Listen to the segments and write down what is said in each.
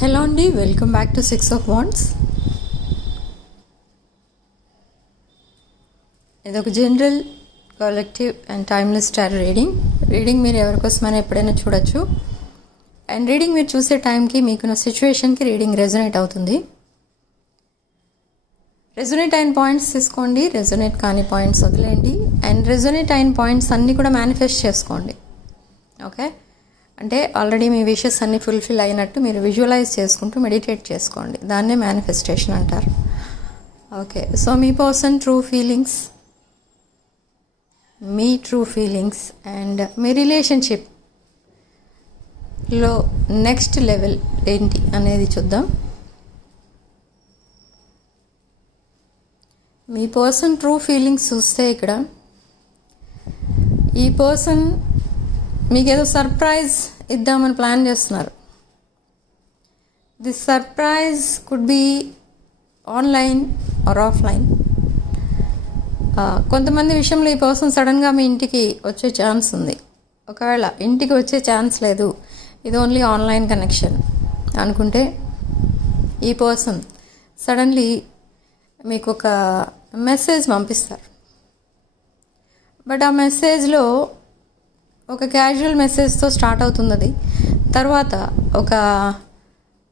Hello అండి, welcome back to 6 of Wands. ఇది ఒక general, collective and timeless star reading మీరు ఎవరికోసమైనా ఎప్పుడైనా చూడొచ్చు. అండ్ రీడింగ్ మీరు చూసే టైంకి మీకున్న సిచ్యువేషన్కి రీడింగ్ రెజొనేట్ అవుతుంది. రెజొనేట్ అయిన పాయింట్స్ తీసుకోండి, రెజొనేట్ కాని పాయింట్స్ వదిలేయండి. అండ్ రెజొనేట్ అయిన పాయింట్స్ అన్నీ కూడా మేనిఫెస్ట్ చేసుకోండి. ఓకే, అంటే ఆల్రెడీ మీ విషెస్ అన్నీ ఫుల్ఫిల్ అయినట్టు మీరు విజువలైజ్ చేసుకుంటూ మెడిటేట్ చేసుకోండి. దాన్నే మేనిఫెస్టేషన్ అంటారు. ఓకే, సో మీ పర్సన్ ట్రూ ఫీలింగ్స్, మీ ట్రూ ఫీలింగ్స్ అండ్ మీ రిలేషన్షిప్లో నెక్స్ట్ లెవెల్ ఏంటి అనేది చూద్దాం. మీ పర్సన్ ట్రూ ఫీలింగ్స్ చూస్తే ఇక్కడ ఈ పర్సన్ మీకేదో సర్ప్రైజ్ ఇద్దామని ప్లాన్ చేస్తున్నారు. This surprise could be online or offline. కొంతమంది విషయంలో ఈ పర్సన్ సడన్గా మీ ఇంటికి వచ్చే ఛాన్స్ ఉంది. ఒకవేళ ఇంటికి వచ్చే ఛాన్స్ లేదు, ఇది ఓన్లీ ఆన్లైన్ కనెక్షన్ అనుకుంటే ఈ పర్సన్ సడన్లీ మీకు ఒక మెసేజ్ పంపిస్తారు. బట్ ఆ మెసేజ్లో ఒక క్యాజువల్ మెసేజ్తో స్టార్ట్ అవుతుంది. అది తర్వాత ఒక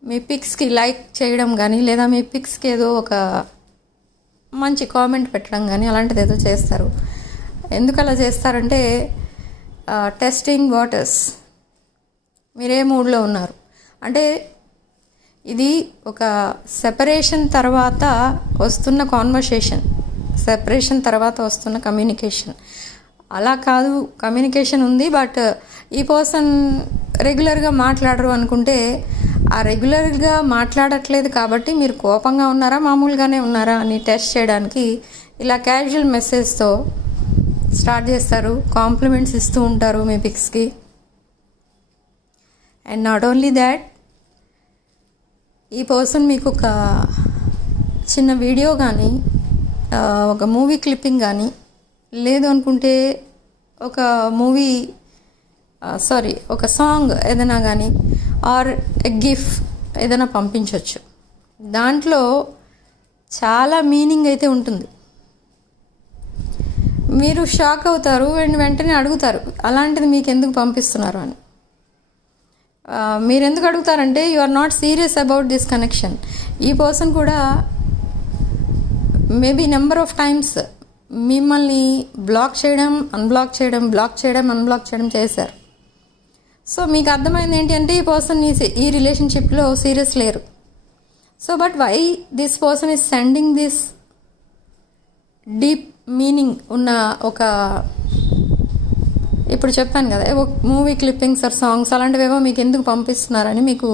మీ పిక్స్కి లైక్ చేయడం కానీ, లేదా మీ పిక్స్కి ఏదో ఒక మంచి కామెంట్ పెట్టడం కానీ అలాంటిది ఏదో చేస్తారు. ఎందుకు అలా చేస్తారంటే టెస్టింగ్ వాటర్స్, మీరే మూడ్లో ఉన్నారు. అంటే ఇది ఒక సెపరేషన్ తర్వాత వస్తున్న కాన్వర్సేషన్, సెపరేషన్ తర్వాత వస్తున్న కమ్యూనికేషన్. అలా కాదు, కమ్యూనికేషన్ ఉంది, బట్ ఈ పర్సన్ రెగ్యులర్గా మాట్లాడరు అనుకుంటే ఆ రెగ్యులర్గా మాట్లాడట్లేదు కాబట్టి మీరు కోపంగా ఉన్నారా మామూలుగానే ఉన్నారా అని టెస్ట్ చేయడానికి ఇలా క్యాజువల్ మెసేజ్తో స్టార్ట్ చేస్తారు. కాంప్లిమెంట్స్ ఇస్తూ ఉంటారు మీ పిక్స్కి. అండ్ నాట్ ఓన్లీ దాట్, ఈ పర్సన్ మీకు ఒక చిన్న వీడియో కానీ, ఒక మూవీ క్లిప్పింగ్ కానీ, లేదు అనుకుంటే ఒక సాంగ్ ఏదైనా కానీ, ఆర్ ఎ గిఫ్ట్ ఏదైనా పంపించవచ్చు. దాంట్లో చాలా మీనింగ్ అయితే ఉంటుంది. మీరు షాక్ అవుతారు అండ్ వెంటనే అడుగుతారు అలాంటిది మీకు ఎందుకు పంపిస్తున్నారు అని. మీరు ఎందుకు అడుగుతారంటే you are not serious about this connection. ఈ పర్సన్ కూడా మేబీ నెంబర్ ఆఫ్ టైమ్స్ మిమ్మల్ని బ్లాక్ చేయడం, అన్బ్లాక్ చేయడం, బ్లాక్ చేయడం, అన్బ్లాక్ చేయడం చేశారు. సో మీకు అర్థమైంది ఏంటి అంటే ఈ పర్సన్ ఈ రిలేషన్షిప్లో సీరియస్ లేరు. So but why this person is sending this deep meaning ఉన్న ఒక, ఇప్పుడు చెప్పాను కదా, మూవీ క్లిప్పింగ్స్ ఆర్ సాంగ్స్ అలాంటివేవో మీకు ఎందుకు పంపిస్తున్నారని మీకు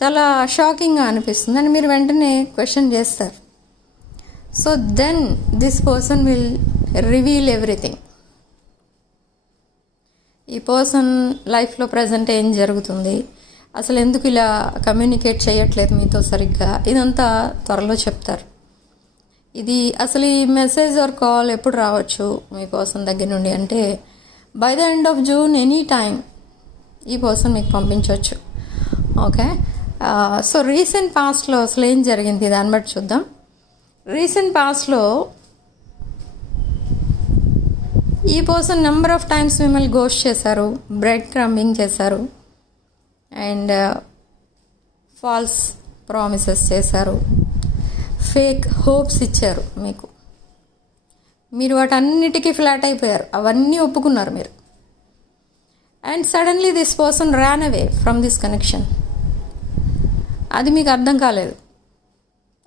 చాలా షాకింగ్గా అనిపిస్తుంది అని మీరు వెంటనే క్వశ్చన్ చేస్తారు. So then this person will reveal everything. ఈ పర్సన్ లైఫ్లో ప్రజెంట్ ఏం జరుగుతుంది, అసలు ఎందుకు ఇలా కమ్యూనికేట్ చేయట్లేదు మీతో సరిగ్గా, ఇదంతా త్వరలో చెప్తారు. ఇది అసలు ఈ మెసేజ్ ఆర్ కాల్ ఎప్పుడు రావచ్చు మీ పర్సన్ దగ్గర నుండి అంటే by the end of June any time ఈ పర్సన్ మీకు పంపించవచ్చు. ఓకే, సో రీసెంట్ పాస్ట్లో అసలు ఏం జరిగింది దాన్ని బట్టి చూద్దాం. రీసెంట్ పాస్ట్లో ఈ పర్సన్ నెంబర్ ఆఫ్ టైమ్స్ మిమ్మల్ని గోస్ట్ చేశారు, బ్రెడ్ క్రమ్మింగ్ చేశారు, అండ్ ఫాల్స్ ప్రామిసెస్ చేశారు, ఫేక్ హోప్స్ ఇచ్చారు మీకు. మీరు వాటన్నిటికీ ఫ్లాట్ అయిపోయారు, అవన్నీ ఒప్పుకున్నారు మీరు. And suddenly this person Ryan away from this connection. అది మీకు అర్థం కాలేదు.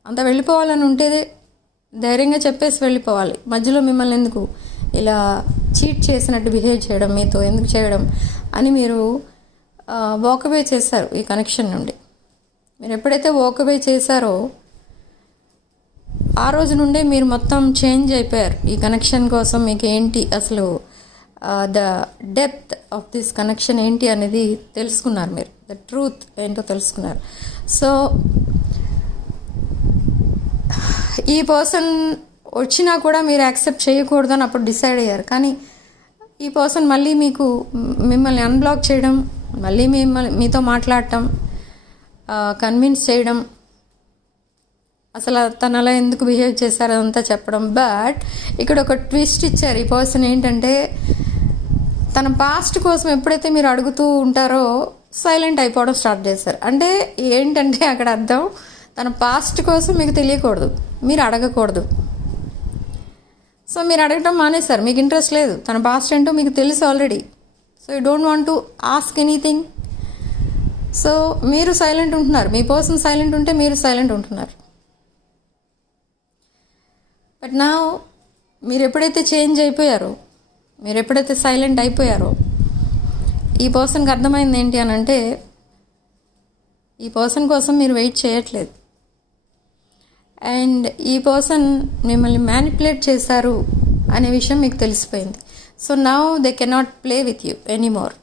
అంత వెళ్ళిపోవాలని ఉంటే ధైర్యంగా చెప్పేసి వెళ్ళిపోవాలి. మధ్యలో మిమ్మల్ని ఎందుకు ఇలా చీట్ చేసినట్టు బిహేవ్ చేయడం, మీతో ఎందుకు చేయడం అని మీరు వాకవే చేశారు ఈ కనెక్షన్ నుండి. మీరు ఎప్పుడైతే వాకవే చేశారో ఆ రోజు నుండే మీరు మొత్తం చేంజ్ అయిపోయారు. ఈ కనెక్షన్ కోసం మీకు ఏంటి అసలు the depth of this connection ఏంటి అనేది తెలుసుకున్నారు. మీరు ద ట్రూత్ ఏంటో తెలుసుకున్నారు. సో ఈ పర్సన్ వచ్చినా కూడా మీరు యాక్సెప్ట్ చేయకూడదని అప్పుడు డిసైడ్ అయ్యారు. కానీ ఈ పర్సన్ మళ్ళీ మిమ్మల్ని అన్బ్లాక్ చేయడం, మళ్ళీ మీతో మాట్లాడటం, కన్విన్స్ చేయడం, అసలు తను అలా ఎందుకు బిహేవ్ చేశారు అదంతా చెప్పడం. బట్ ఇక్కడ ఒక ట్విస్ట్ ఇచ్చారు. ఈ పర్సన్ ఏంటంటే తన పాస్ట్ కోసం ఎప్పుడైతే మీరు అడుగుతూ ఉంటారో సైలెంట్ అయిపోవడం స్టార్ట్ చేశారు. అంటే ఏంటంటే అక్కడ అర్థం, తన పాస్ట్ కోసం మీకు తెలియకూడదు, మీరు అడగకూడదు. సో మీరు అడగటం మానేశారు, మీకు ఇంట్రెస్ట్ లేదు. తన పాస్ట్ ఏంటో మీకు తెలుసు already. So you don't want to ask anything. So మీరు సైలెంట్ ఉంటున్నారు, మీ పర్సన్ సైలెంట్ ఉంటే మీరు సైలెంట్ ఉంటున్నారు. బట్ నా మీరు ఎప్పుడైతే చేంజ్ అయిపోయారో, మీరు ఎప్పుడైతే సైలెంట్ అయిపోయారో, ఈ పర్సన్కి అర్థమైంది ఏంటి అని అంటే ఈ పర్సన్ కోసం మీరు వెయిట్ చేయట్లేదు. అండ్ ఈ పర్సన్ మిమ్మల్ని మ్యానిపులేట్ చేశారు అనే విషయం మీకు తెలిసిపోయింది. So now they cannot play with you anymore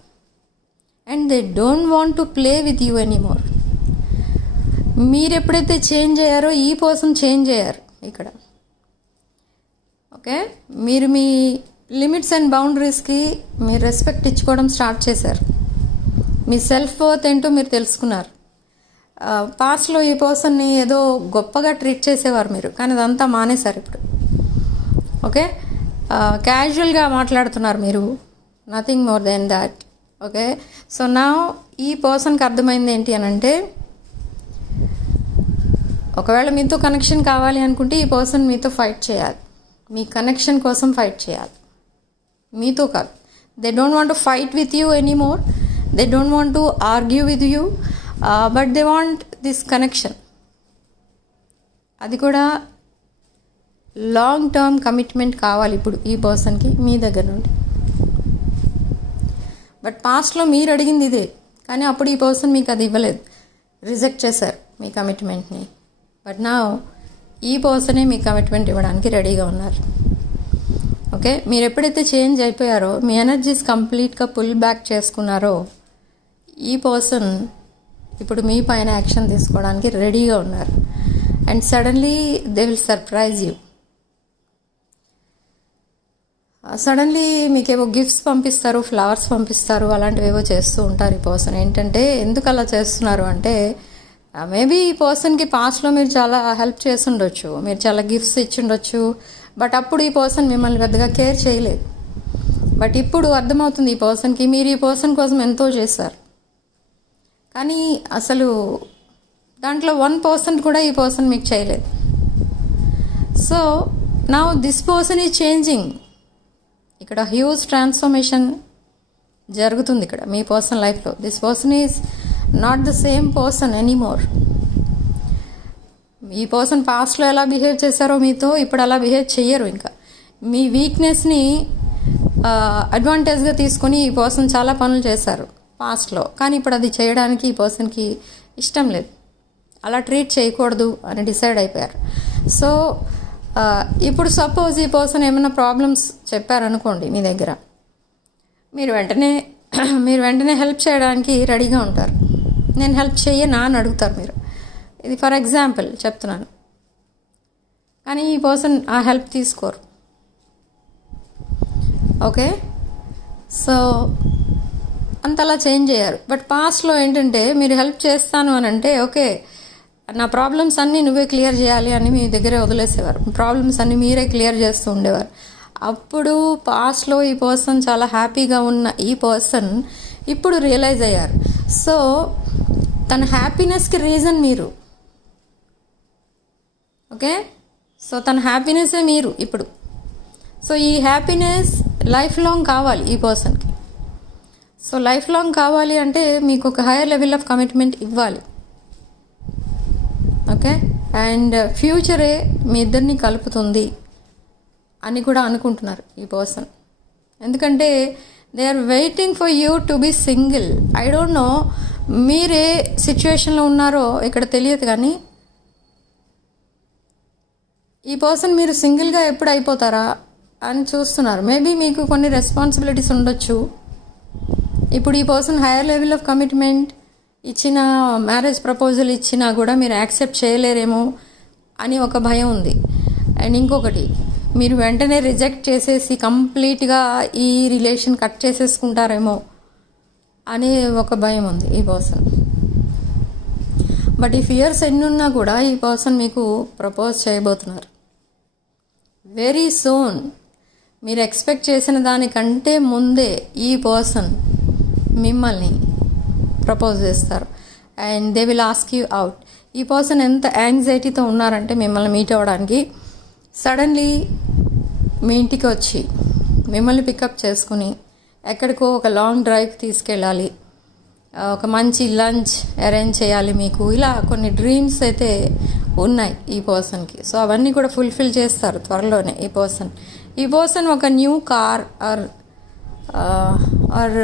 and they don't want to play with you anymore. మీరు ఎప్పుడైతే చేంజ్ అయ్యారో ఈ పర్సన్ చేంజ్ అయ్యారు ఇక్కడ. ఓకే, మీరు మీ లిమిట్స్ అండ్ బౌండరీస్కి మీరు రెస్పెక్ట్ ఇచ్చుకోవడం స్టార్ట్ చేశారు. మీ సెల్ఫ్ వర్త్ ఏంటో మీరు తెలుసుకున్నారు. పాస్ట్లో ఈ పర్సన్ని ఏదో గొప్పగా ట్రీట్ చేసేవారు మీరు, కానీ అదంతా మానేశారు ఇప్పుడు. ఓకే, క్యాజువల్గా మాట్లాడుతున్నారు మీరు, nothing more than that. Okay, so నా ఈ పర్సన్కి అర్థమైంది ఏంటి అని అంటే ఒకవేళ మీతో కనెక్షన్ కావాలి అనుకుంటే ఈ పర్సన్ మీతో ఫైట్ చేయాలి, మీ కనెక్షన్ కోసం ఫైట్ చేయాలి, మీతో కాదు. They don't want to fight with you anymore, they don't want to argue with you, but they want this connection. అది కూడా లాంగ్ టర్మ్ కమిట్మెంట్ కావాలి ఇప్పుడు ఈ పర్సన్కి మీ దగ్గర నుండి. బట్ పాస్ట్లో మీరు అడిగింది ఇదే, కానీ అప్పుడు ఈ పర్సన్ మీకు అది ఇవ్వలేదు, రిజెక్ట్ చేశారు మీ కమిట్మెంట్ని. బట్ నా ఈ పర్సనే మీ కమిట్మెంట్ ఇవ్వడానికి రెడీగా ఉన్నారు. ఓకే, మీరు ఎప్పుడైతే చేంజ్ అయిపోయారో, మీ ఎనర్జీస్ కంప్లీట్గా పుల్ బ్యాక్ చేసుకున్నారో, ఈ పర్సన్ ఇప్పుడు మీ పైన యాక్షన్ తీసుకోవడానికి రెడీగా ఉన్నారు. And suddenly they will surprise you. Suddenly మీకేవో గిఫ్ట్స్ పంపిస్తారు, ఫ్లవర్స్ పంపిస్తారు, అలాంటివి ఏవో చేస్తూ ఉంటారు ఈ పర్సన్. ఏంటంటే ఎందుకు అలా చేస్తున్నారు అంటే మేబీ ఈ పర్సన్కి పాస్ట్లో మీరు చాలా హెల్ప్ చేసి ఉండొచ్చు, మీరు చాలా గిఫ్ట్స్ ఇచ్చి ఉండొచ్చు. బట్ అప్పుడు ఈ పర్సన్ మిమ్మల్ని పెద్దగా కేర్ చేయలేదు. బట్ ఇప్పుడు అర్థమవుతుంది ఈ పర్సన్కి మీరు ఈ పర్సన్ కోసం ఎంతో చేశారు, కానీ అసలు దాంట్లో 1% కూడా ఈ పర్సన్ మీకు చేయలేదు. So now this person is changing. ఇక్కడ హ్యూజ్ ట్రాన్స్ఫర్మేషన్ జరుగుతుంది ఇక్కడ మీ పర్సన్ లైఫ్లో. This person is not the same person anymore. ఈ పర్సన్ పాస్ట్లో ఎలా బిహేవ్ చేశారో మీతో ఇప్పుడు అలా బిహేవ్ చెయ్యరు. ఇంకా మీ వీక్నెస్ని అడ్వాంటేజ్గా తీసుకొని ఈ పర్సన్ చాలా పనులు చేశారు పాస్ట్లో, కానీ ఇప్పుడు అది చేయడానికి ఈ పర్సన్కి ఇష్టం లేదు, అలా ట్రీట్ చేయకూడదు అని డిసైడ్ అయిపోయారు. సో ఇప్పుడు సపోజ్ ఈ పర్సన్ ఏమైనా ప్రాబ్లమ్స్ చెప్పారనుకోండి మీ దగ్గర, మీరు వెంటనే హెల్ప్ చేయడానికి రెడీగా ఉంటారు. నేను హెల్ప్ చేయనా అని అడుగుతారు మీరు. ఇది ఫర్ ఎగ్జాంపుల్ చెప్తున్నాను. కానీ ఈ పర్సన్ ఆ హెల్ప్ తీసుకోరు. ఓకే, సో అంతలా చేంజ్ అయ్యారు. బట్ పాస్ట్లో ఏంటంటే మీరు హెల్ప్ చేస్తాను అని అంటే ఓకే, నా ప్రాబ్లమ్స్ అన్నీ నువ్వే క్లియర్ చేయాలి అని మీ దగ్గరే వదిలేసేవారు. ప్రాబ్లమ్స్ అన్నీ మీరే క్లియర్ చేస్తూ ఉండేవారు. అప్పుడు పాస్ట్లో ఈ పర్సన్ చాలా హ్యాపీగా ఉన్న ఈ పర్సన్ ఇప్పుడు రియలైజ్ అయ్యారు. సో తన హ్యాపీనెస్కి రీజన్ మీరు. ఓకే, సో తన హ్యాపీనెస్సే మీరు ఇప్పుడు. సో ఈ హ్యాపీనెస్ లైఫ్ లాంగ్ కావాలి ఈ పర్సన్కి. సో లైఫ్ లాంగ్ కావాలి అంటే మీకు ఒక హైయర్ లెవెల్ ఆఫ్ కమిట్మెంట్ ఇవ్వాలి. ఓకే, అండ్ ఫ్యూచరే మీ ఇద్దరిని కలుపుతుంది అని కూడా అనుకుంటున్నారు ఈ పర్సన్. ఎందుకంటే they are waiting for you to be single. I don't know మీరే సిచ్యువేషన్లో ఉన్నారో ఇక్కడ తెలియదు, కానీ ఈ పర్సన్ మీరు సింగిల్గా ఎప్పుడు అయిపోతారా అని చూస్తున్నారు. మేబీ మీకు కొన్ని రెస్పాన్సిబిలిటీస్ ఉండొచ్చు. ఇప్పుడు ఈ person hire level of commitment ఇచ్చిన, మ్యారేజ్ ప్రపోజల్ ఇచ్చినా కూడా మీరు యాక్సెప్ట్ చేయలేరేమో అని ఒక భయం ఉంది. అండ్ ఇంకొకటి, మీరు వెంటనే రిజెక్ట్ చేసేసి కంప్లీట్గా ఈ రిలేషన్ కట్ చేసేసుకుంటారేమో అనే ఒక భయం ఉంది ఈ పర్సన్. బట్ ఈ ఫియర్స్ ఎన్ని ఉన్నా కూడా ఈ పర్సన్ మీకు ప్రపోజ్ చేయబోతున్నారు వెరీ సూన్. మీరు ఎక్స్పెక్ట్ చేసిన దానికంటే ముందే ఈ పర్సన్ మిమ్మల్ని ప్రపోజ్ చేస్తారు and they will ask you out. ఈ పర్సన్ ఎంత యాంగ్జైటీతో ఉన్నారంటే మిమ్మల్ని మీట్ అవ్వడానికి సడన్లీ మీ ఇంటికి వచ్చి మిమ్మల్ని పికప్ చేసుకుని ఎక్కడికో ఒక లాంగ్ డ్రైవ్ తీసుకెళ్ళాలి, ఒక మంచి లంచ్ అరేంజ్ చేయాలి మీకు, ఇలా కొన్ని డ్రీమ్స్ అయితే ఉన్నాయి ఈ పర్సన్కి. సో అవన్నీ కూడా ఫుల్ఫిల్ చేస్తారు త్వరలోనే ఈ పర్సన్ ఒక new car or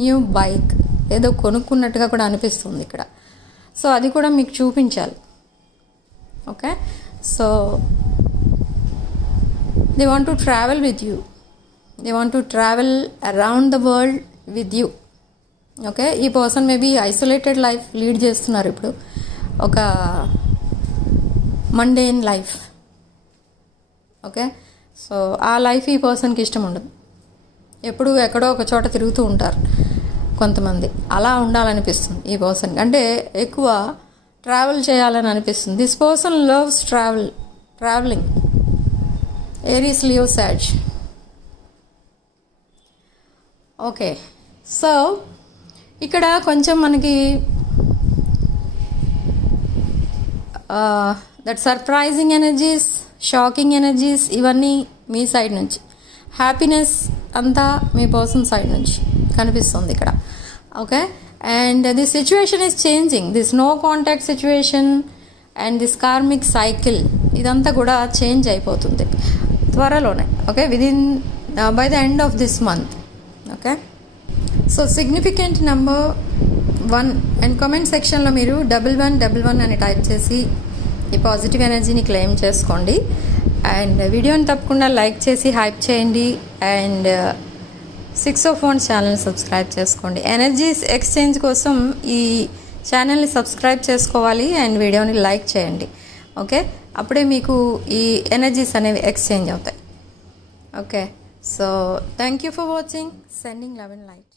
new bike ఏదో కొనుక్కున్నట్టుగా కూడా అనిపిస్తుంది ఇక్కడ. సో అది కూడా మీకు చూపించాలి. Okay, so they want to travel with you, they want to travel around the world with you. Okay, ఈ person maybe isolated life lead చేస్తున్నారు ఇప్పుడు, ఒక మండేన్ లైఫ్. ఓకే, సో ఆ లైఫ్ ఈ పర్సన్కి ఇష్టం ఉండదు. ఎప్పుడు ఎక్కడో ఒక చోట తిరుగుతూ ఉంటారు కొంతమంది. అలా ఉండాలనిపిస్తుంది ఈ పర్సన్కి, అంటే ఎక్కువ ట్రావెల్ చేయాలని అనిపిస్తుంది. This person loves travelling. Aries Leo Sag. Okay, so ఇక్కడ కొంచెం మనకి that surprising energies, shocking energies ఇవన్నీ మీ సైడ్ నుంచి, హ్యాపీనెస్ అంతా మీ పర్సన్ సైడ్ నుంచి కనిపిస్తుంది ఇక్కడ. Okay, and this situation is changing, this no contact situation and this karmic cycle ఇదంతా కూడా చేంజ్ అయిపోతుంది త్వరలోనే. Okay, within by the end of this month. Okay, so significant number 1 and comment సెక్షన్లో మీరు 1111 అని టైప్ చేసి ఈ పాజిటివ్ ఎనర్జీని క్లెయిమ్ చేసుకోండి. అండ్ వీడియోని తప్పకుండా లైక్ చేసి హైప్ చేయండి అండ్ 601 ఛానల్ని సబ్స్క్రైబ్ చేసుకోండి. ఎనర్జీస్ ఎక్స్చేంజ్ కోసం ఈ ఛానల్ని సబ్స్క్రైబ్ చేసుకోవాలి అండ్ వీడియోని లైక్ చేయండి. ఓకే, అప్పుడే మీకు ఈ ఎనర్జీస్ అనేవి ఎక్స్చేంజ్ అవుతాయి. Okay, so thank you for watching. Sending love and light.